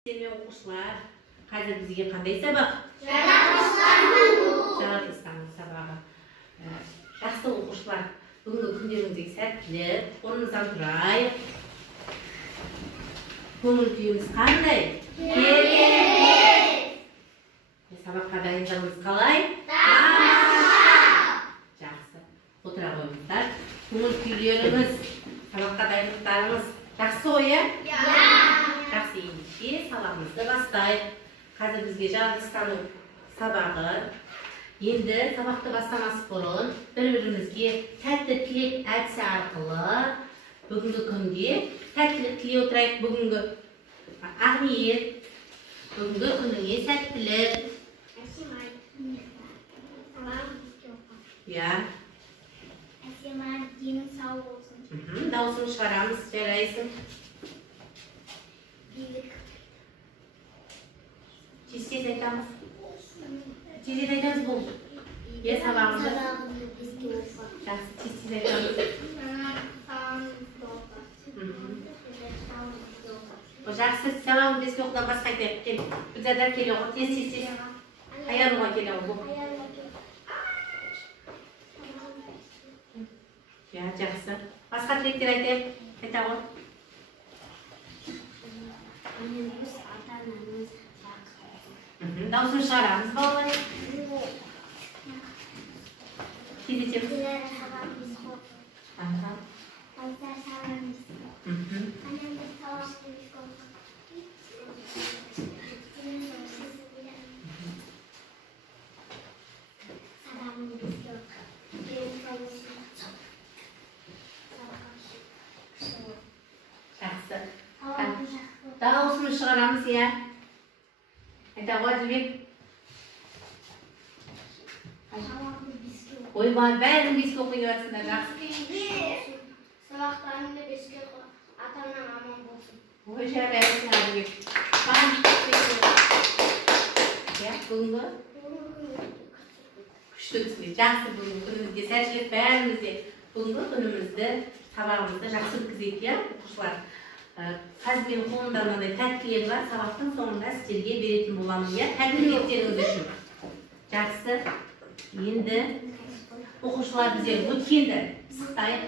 Sevgili оқушылар, қазір бізге қандай сабақ? Жаратылыстану сабағы. Жақсы оқушылар, бүгінгі күндеріңізге сәттілік, орнымыздан тұрайық. Көңіл күйіміз қандай? Керемет! Сабаққа дайындығымыз қалай? Жақсы. Отыра қойыңыздар. Көңіл күйлеріңіз, сабаққа дайындықтарыңыз жақсы ғой, иә? Жақсы, ендеше сабағымызды бастайық. Қазір бізге жаратылыстану сабағы. Енді сабақты бастамас бұрын бір-бірімізге тәтті тілек айтса арқылы бүгінгі күнге тәттілік тілей отырайық. Бүгінгі ақ-ниет, бүгінгі күніңе сәттілік. Иә. Әсема, денің сау болсын. Дауысын шығарамыз, жарайсың. Тез айтамыз. Тез айтамыз бұл. Е, сабағымызды. Жақсы, тез айтамыз. Жақсы, сабағын бізге оқыдан басқа айтайық. Бүдзадар келе оғы, тез. Аянуға келе оғы. Я, жақсы. Басқа тілектер айтайық. Айта ғой. Анеміз, ата-анамыз жақсы. Дауысын шығарамыз, балалар. Кезетеміз. Келер сабағымыз көп. Алдар сабағымыз көп. Анеміз сабағымыз көп. Сабағымыз көп. Жақсы. Дауысын шығарамыз, иә. Айта ғой, Әділбек. Ой, бәрін беске оқи жатсыңдар, жақсы. Сабақтарымды беске ата-анам аман болсын. Ой, жарайсың, Әділбек. Иә, бүгінгі? Күшті түсіне. Жақсы, бүгінгі күнімізге сәтшілік бәрімізде. Бүгінгі күнімізді, сабағымызды жақсы өткізейік, иә, оқушылар. Қазір менің қолымда мынандай тәттілер бар, сабақтың соңында сіздерге беретін боламын, иә, тәттіліктеріңіз үшін. Жақсы. Енді оқушылар біздер өткенді пысықтайық.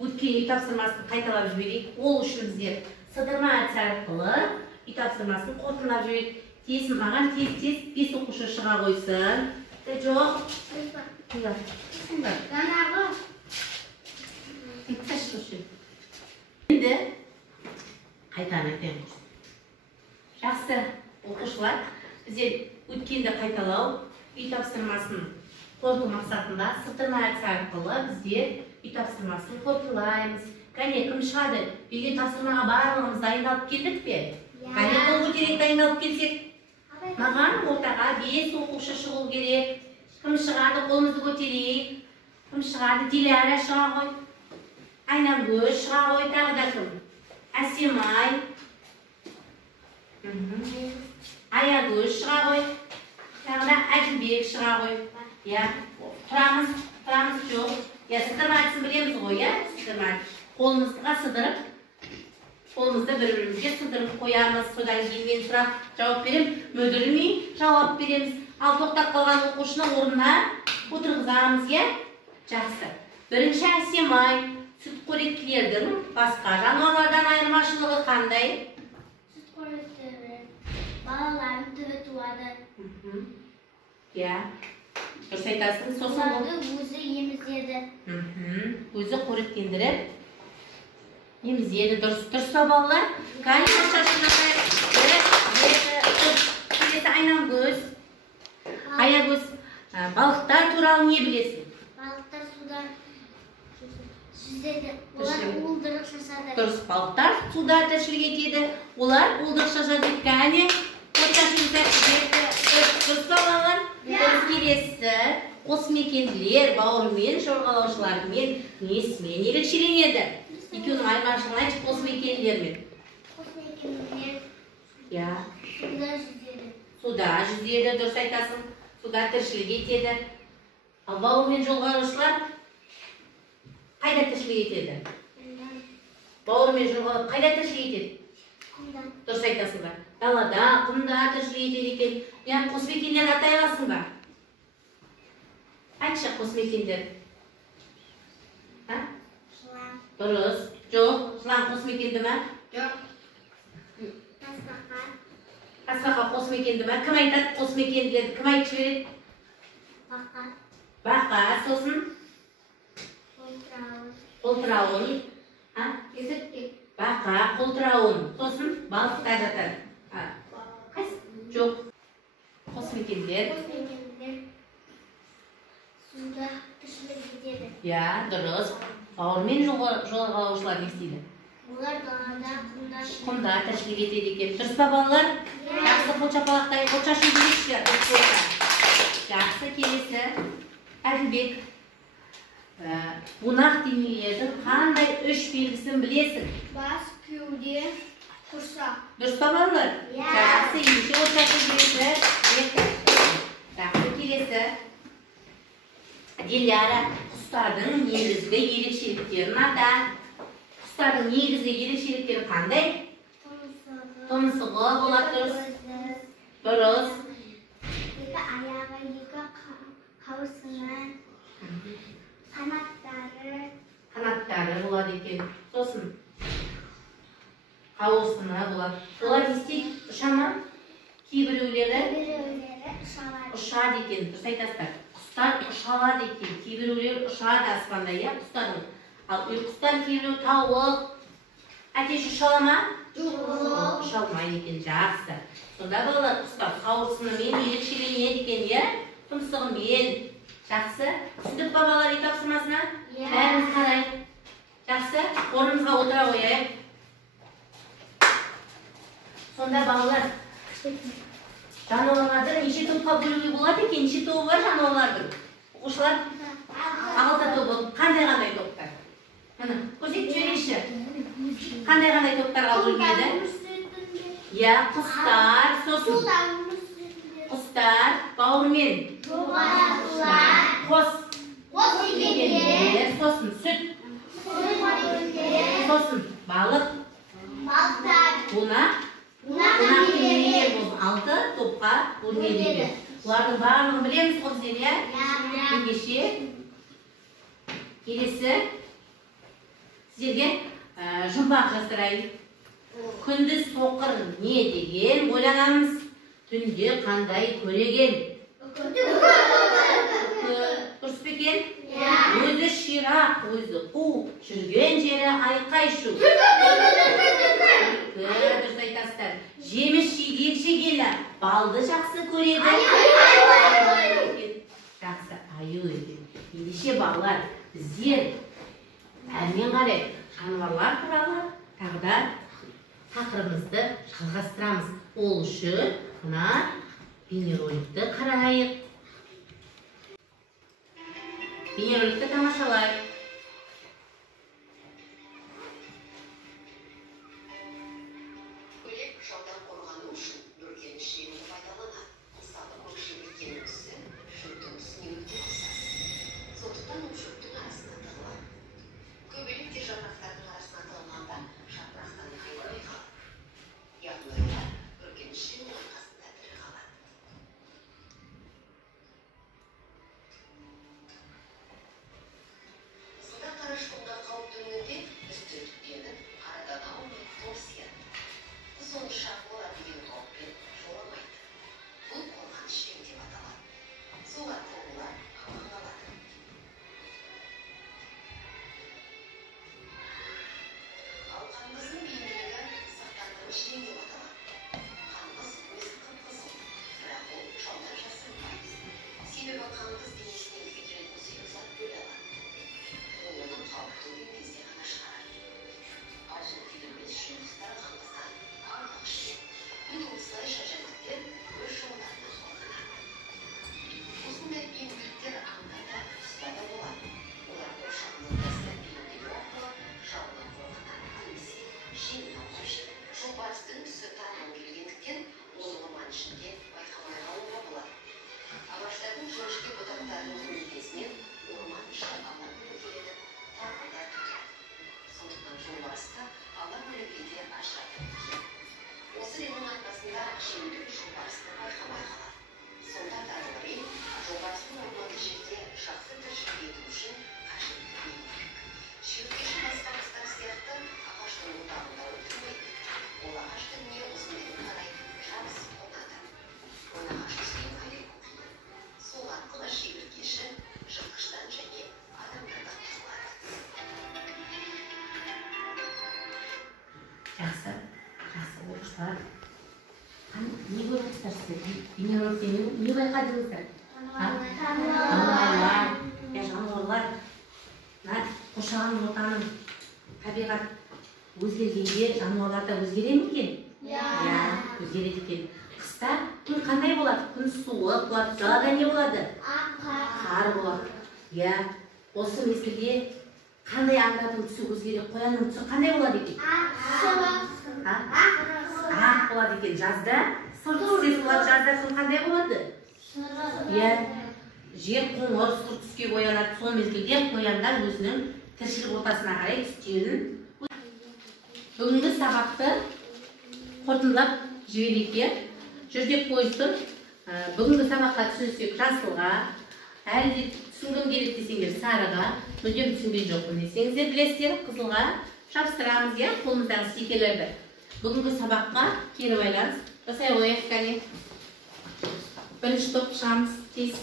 Өткен үй тапсырмасын қайталап жіберейік. Ол үшін біздер сыдырма әдісі арқылы үй тапсырмасын қорытындылап жіберейік. Тез маған тез 5 оқушы шыға қойсын. Жоқ. Жаңағы. Енді қайтадан айтайын. Жақсы оқушылар, біздер өткенді қайталау үй тапсырмасын қорыту мақсатында сыдырма әдісі арқылы біздер үй тапсырмасын қорытылаймыз. Кәне, кім шығады? Үйге тапсырмаға барлығымыз дайындалып келдік пе? Кәне, қол көтерейік, дайындалып келсек. Маған ортаға 5 оқушы шығу керек. Кім шығады? Қолымызды көтерейік. Кім шығады? Диляра шыға ғой. Айнагөз шыға ғой, тағы да кім? Әсемай. Аягөз шыға ғой. Тағы да Әділбек шыға ғой. Я, тұрамыз жоқ. Я, сыдырма әдісін білеміз ғой, я? Сыдырма әдісін. Қолымызға сыдырып, қолымызды бір-бірімізге сыдырып қоямыз. Содан кейін мен сұрақ жауап берем, мүдірмей жауап береміз. Ал тоқтап қалған оқушыны орнына отырғызамыз, я? Жақсы. Бірінші Әсемай. Сүтқоректілердің басқа жануарлардан айырмашылығы қандай? Сүтқоректілер балалардың түбі туады. Иә. Дұрыс айтасың, сосын оларды өзі емізеді. Өзі қоректендіріп емізеді. Дұрыс па балалар? Кәне шашын атайық. 1, 2, 3. Келесі Айнагөз. Аягөз, балықтар туралы не білесің? Балықтар суда жүзеді. Олар уылдырық шашады. Дұрыс, балықтар суда тіршілік етеді. Олар уылдырық шашады. Кәне, қоштасыңыздар. Дұрыс па балалар? Дұрыс. Келесі қосмекенділер бауырмен, жорғалаушылармен несімен ерекшеленеді? Екеуінің айырмашылығын айтшы, қосмекенділермен. Қосмекенділер суда жүзеді. Суда жүзеді, дұрыс айтасың. Суда тіршілік етеді. Ал бауырмен жорғалаушылар қайда тіршілік етеді? Бауырмен жорғалап қайда тіршілік етеді? Дұрыс айтасыңдар. Далада, құмда тіршілік етеді екен. Yani қосмекендерді атай аласың ба? Айтшы қосмекендер. Жылан. Дұрыс. Жоқ, жылан қосмекенді ма? Жоқ. Тасбақа. Тасбақа қосмекенді ма? Кім айтады қосмекенділерді? Кім айтып жібереді? Бақа. Бақа, сосын Қолтырауын. қолтырауын. Есіртке. Бақа, қолтырауын. Сосын балықтар жатады. Қайсы? Жоқ. Қосмекендер. Қосмекендер суда тіршілік етеді. Я, дұрыс. Бауырмен жолғалаушылар не істейді? Олар далада, құмда Құмда тіршілік етеді екен. Дұрыс па балалар? Жақсы қол шапалақтай, қол шашу керекші. Жақсы, келесі. Әділбек. Бунақ денелердің қандай үш белгісін білесің? бас, кеуде, құрсақ. Дұрыс па балалар? Жақсы, ендеше қол шашу керекші. Жақсы, келесі. Диляра, құстардың негізгі ерекшеліктерін ата. Құстардың негізгі ерекшеліктері қандай? Тұмсығы болады, дұрыс. Дұрыс. Екі аяғы, екі қауырсыны, Қанаттары болады екен. Сосын қауырсыны болады. Олар не істейді? Ұша ма? Кейбіреулері ұшады екен. Дұрыс айтасыздар. Құстар ұшалады екен. Кейбіреулер ұшады аспанда, иә, құстардың. Ал құстар кейбіреу тауық. Әтеш ұшала ма? Жоқ. Ұшалмайды екен. Жақсы. Сонда балалар құстар қауырсынымен ерекшеленеді екен, иә? Тұмсығымен. Жақсы. Түсіндік па балалар үй тапсырмасына? Бәріміз қарайық. Жақсы. Орнымызға отыра қояйық. Сонда балалар жануарларды неше топқа бөлуге болады екен? Неше тобы бар жануарлардың? Оқушылар 6 тобы. Қандай топтар? Көрсетіп жіберейінші. Қандай топтарға бөлінеді? Я, құстар, сосын құстар, бауырмен, қос дегендер, сосын сүт, сосын балық, бунақ денелер болып 6 топқа бөлінеді. Бұлардың барлығын білеміз ғой біздер, иә? Ендеше келесі сіздерге жұмбақ жаздырайын. Күндіз соқыр не деген ойланамыз? Түнде қандай көреген? Дұрыс па екен? Өзі ширақ, өзі қу, жүрген жері айқай-шу. Дұрыс айтасыздар. Жеміс жидек жегелі, балды жақсы көреді. Жақсы, аю екен. Ендеше балалар, біздер әрмен қарай жануарлар туралы тағы да тақырыбымызды жалғастырамыз. Ол үшін мына бейнероликті қарайық. Бейнероликті тамашалайық. Бөлек жаудан қорғану үшін бүркеніш жеңді пайдаланады. Мысалы, көкшіл бүркенісі шөптің үстіне өте ұқсас. Сондықтан ол шөптің арасына тығылады. Көбелек те жапырақтардың арасына тығылғанда жапырақтан айнымай қалады. Яғни олар бүркеніш жеңнің арқасында тірі қалады. шешендігін жобарысты байқамай қалады. Сонда Дарвин жобарыстың орманды жерде жақсы тіршілік ету үшін қажетті білу керек. Шүйіркеші басқа құстар сияқты ағаштың бұтағында отырмайды. Ол ағаш түріне ұзындығын қарай жабысып қонады. Оны ағаш түскен қайрай көкілді. Сол арқылы шүйіркеші жыртқыштан және адамдардан құтылады. Жақсы, жақсы оқушылар. Не көріп тұрсыздар? Бейнероликте не байқадыңыздар? Жануарлар. Жануарлар. Қоршаған ортаның табиғат өзгергенде жануарлар да өзгере ме екен? Иә, өзгереді екен. Қыста күн қандай болады? Күн суық болады. Далада не болады? Қар болады. Иә, осы мезгілде қандай аңдардың түсі өзгереді? Қоянның түсі қандай болады екен? Ақ болады екен. Жазда сұрт түсесі болады. Жазда күн қандай болады? Иә, жер қоңыр сұрт түске боянады. Сол мезгілде қояндар өзінің тіршілік ортасына қарай түстерін. Бүгінгі сабақты қорытындылап жіберейік. Жүрдек пойыздың бүгінгі сабаққа түсінсек жасылға, әлі де түсінгім келеді десеңдер сарыға, мүлдем түсінген жоқпын десеңіздер білесіздер, қызылға жабыстырамыз, иә, қолымыздағы стикерлерді. Бүгінгі сабаққа кері байланыс. Жасай қояйық, кәне. Бірінші топ шығамыз, тез.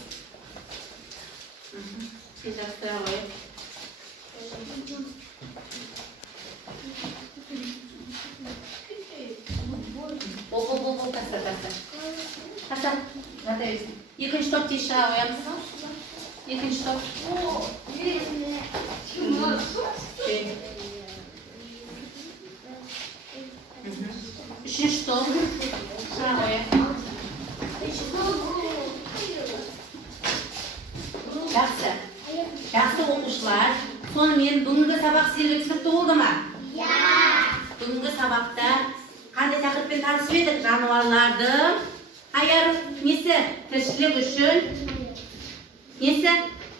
Тез жабыстыра қояйық. Бол, таста. Жата берсін. Екінші топ тез шыға қоямыз. Екінші топ. Үшінші топ. Шыға қояйық. Жақсы. Жақсы оқушылар. Сонымен бүгінгі сабақ сіздерге түсінікті болды ма? Бүгінгі сабақта қандай тақырыппен танысып едік? Жануарлардың несі? Тіршілік үшін несі?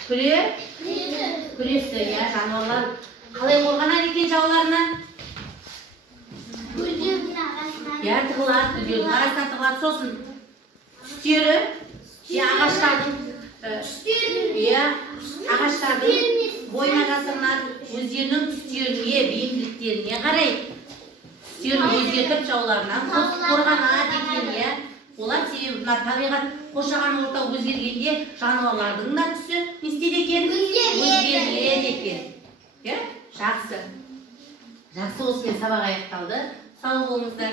Күресі, иә, жануарлар қалай қорғанады екен жауларынан? Иә, тығылады, гүлдердің арасынан тығылады. Сосын түстері, ағаштардың бойына жасырынады, өздерінің түстеріне, бейімділіктеріне қарай түстерін өзгертіп жауларынан қорғанады екен, иә. Олар себебі табиғат қоршаған орта өзгергенде жануарлардың да түсі не істейді екен? Өзгереді екен. Жақсы. Жақсы, осымен сабақ аяқталды. Сау болыңыздар.